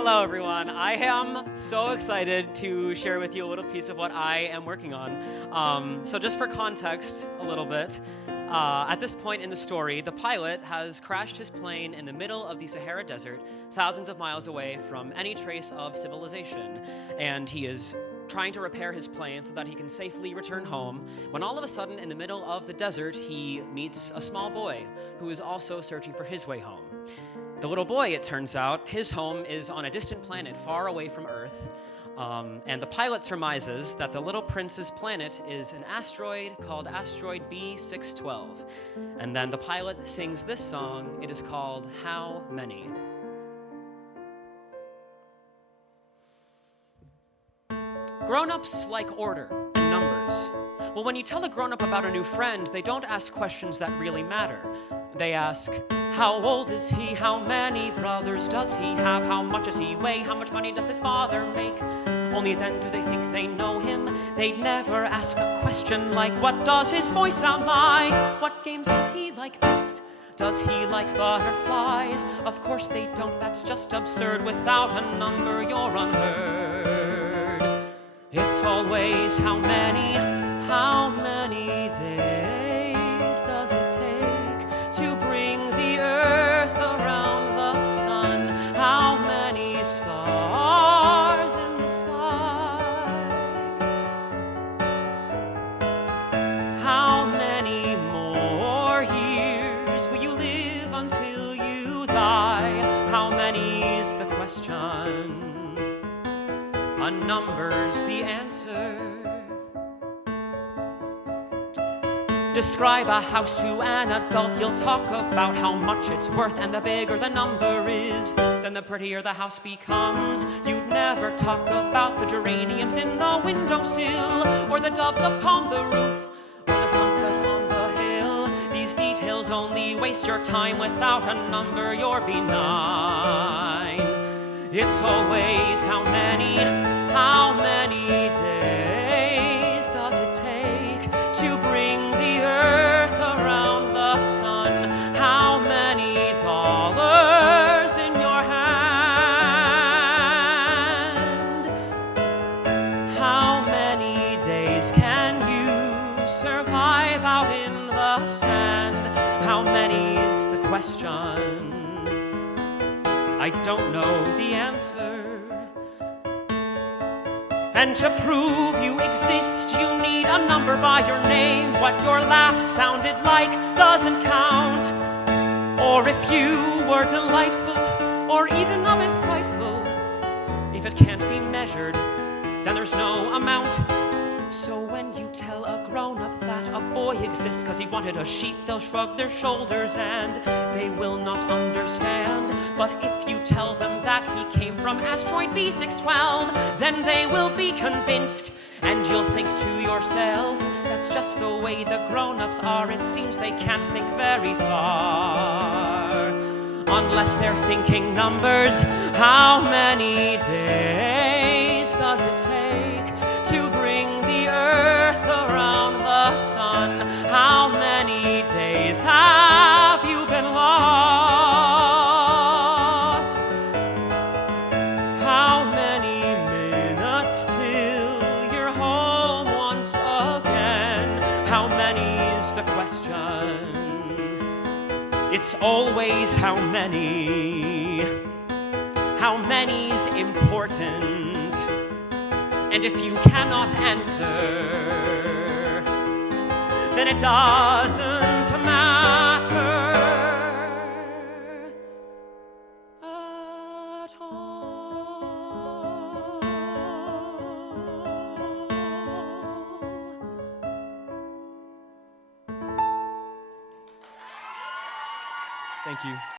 Hello, everyone. I am so excited to share with you a little piece of what I am working on. So just for context a little bit, at this point in the story, the pilot has crashed his plane in the middle of the Sahara Desert, thousands of miles away from any trace of civilization, and he is trying to repair his plane so that he can safely return home, when all of a sudden, in the middle of the desert, he meets a small boy who is also searching for his way home. The little boy, it turns out, his home is on a distant planet far away from Earth, and the pilot surmises that the little prince's planet is an asteroid called asteroid B612. And then the pilot sings this song. It is called How Many? Grown-ups like order and numbers. Well, when you tell a grown-up about a new friend, they don't ask questions that really matter. They ask, how old is he? How many brothers does he have? How much does he weigh? How much money does his father make? Only then do they think they know him. They'd never ask a question like, what does his voice sound like? What games does he like best? Does he like butterflies? Of course they don't, that's just absurd. Without a number, you're unheard. It's always how many days does it take to bring the earth around the sun? How many stars in the sky? How many more years will you live until you die? How many's the question? A number's the answer. Describe a house to an adult, you'll talk about how much it's worth, and the bigger the number is, then the prettier the house becomes. You'd never talk about the geraniums in the windowsill, or the doves upon the roof, or the sunset on the hill. These details only waste your time. Without a number, you're benign. It's always how many days does it take to bring the earth around the sun? How many dollars in your hand? How many days can you survive out in the sand? How many's the question? I don't know the answer. And to prove you exist, you need a number by your name. What your laugh sounded like doesn't count. Or if you were delightful, or even a bit frightful, if it can't be measured, then there's no amount. So when you tell a grown-up that a boy exists because he wanted a sheep, they'll shrug their shoulders and they will not understand. But if you tell them that he came from asteroid B612, then they will be convinced. And you'll think to yourself, that's just the way the grown-ups are. It seems they can't think very far, unless they're thinking numbers. How many days does it take to bring the earth around the sun? How many days have you been lost? How many minutes till you're home once again? How many's the question? It's always how many. How many's important. And if you cannot answer, then it doesn't matter at all. Thank you.